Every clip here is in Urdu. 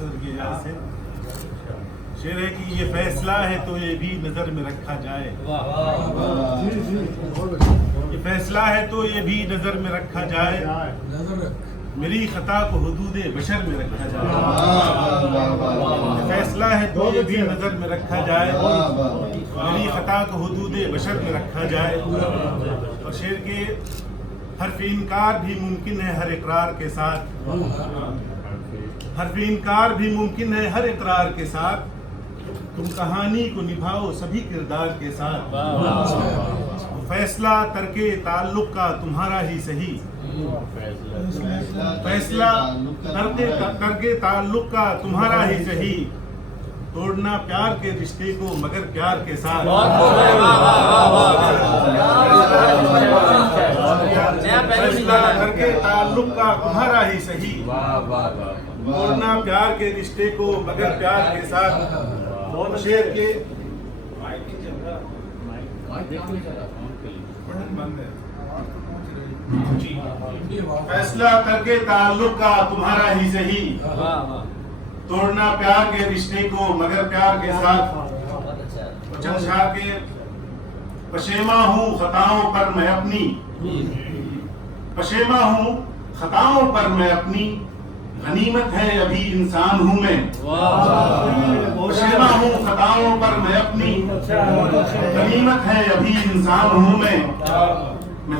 صدر کی اجازت سے شعر ہے کہ یہ فیصلہ ہے تو یہ بھی نظر میں رکھا جائے، یہ فیصلہ ہے تو یہ بھی نظر میں رکھا جائے، میری خطا کو حدود بشر میں رکھا جائے، یہ فیصلہ ہے تو یہ بھی نظر میں رکھا جائے، میری خطا کو حدود بشر میں رکھا جائے۔ اور شعر کے حرف انکار بھی ممکن ہے ہر اقرار کے ساتھ، حرف انکار بھی ممکن ہے ہر اقرار کے ساتھ، تم کہانی کو نبھاؤ سبھی کردار کے ساتھ، فیصلہ ترک تعلق کا تمہارا ہی صحیح، فیصلہ ترک تعلق کا تمہارا ہی صحیح، توڑنا پیار کے رشتے کو مگر پیار کے ساتھ، فیصلہ ترک تعلق کا تمہارا ہی صحیح، توڑنا پیار کے رشتے کو مگر پیار کے ساتھ۔ شعر کے فیصلہ ترک تعلق کا تمہارا ہی صحیح، توڑنا پیار کے رشتے کو مگر پیار کے ساتھ۔ چند شعر کے پشیماں ہوں خطاؤں پر میں اپنی، پشیماں ہوں خطاؤں پر میں اپنی، غنیمت ہے ابھی انسان ہوں میں، پشیماں ہوں خطاؤں پر میں اپنی، غنیمت ہے ابھی انسان ہوں میں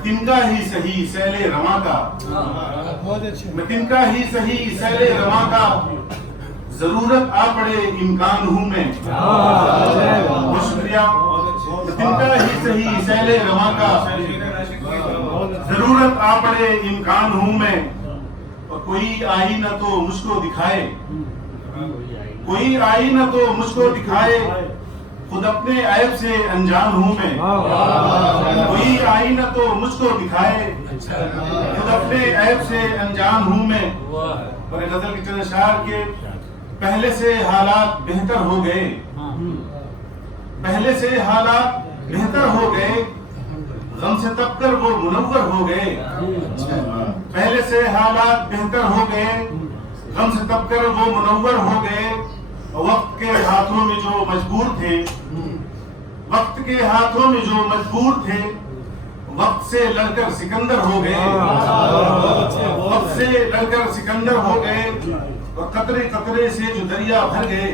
تنکا ہی صحیح سیل رواں کا، میں تنکا ہی صحیح سیل رواں کا، ضرورت آ پڑے امکان ہوں میں، بہت شکریہ۔ تنکا ہی صحیح سیل رواں کا، ضرورت آ پڑے امکان ہوں میں، اور کوئی آئی نہ تو مجھ کو دکھائے، کوئی آئی نہ تو مجھ کو دکھائے، خود اپنے عیب سے انجان ہوں میں، کوئی آئی نہ تو مجھ کو دکھائے، خود اپنے عیب سے انجان ہوں میں۔ اور غزل کے چند اشعار کے پہلے سے حالات بہتر ہو گئے، پہلے سے حالات بہتر ہو گئے، غم سے تب کر وہ منور ہو گئے، پہلے سے حالات بہتر ہو گئے، غم سے تب کر وہ منور ہو گئے، وقت کے ہاتھوں میں جو مجبور تھے، وقت کے ہاتھوں میں جو مجبور تھے، وقت سے لڑ کر سکندر ہو گئے، وقت سے لڑ کر سکندر ہو گئے، اور قطرے قطرے سے جو دریا بھر گئے،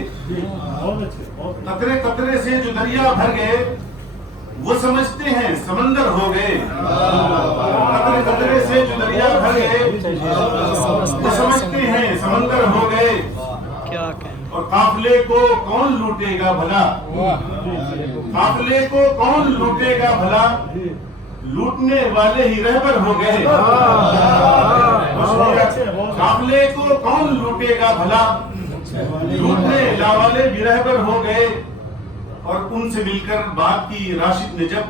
قطرے قطرے سے جو دریا بھر گئے، وہ سمجھتے ہیں سمندر ہو گئے، قطرے قطرے سے جو دریا بھر گئے، وہ سمجھتے ہیں سمندر ہو گئے، اور قافلے کو کون لوٹے گا بھلا، قافلے کو کون لوٹے گا بھلا، لوٹنے والے ہی رہبر ہو گئے، قافلے کو کون لوٹے گا بھلا، لوٹنے والے بھی رہبر ہو گئے، اور ان سے مل کر بات کی راشد نے جب،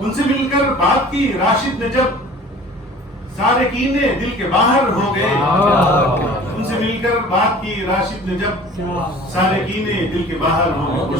ان سے مل کر بات کی راشد نے جب، سارے کینے دل کے باہر ہو گئے، ان سے مل کر بات کی راشد نے جب، سارے کینے دل کے باہر ہو گئے۔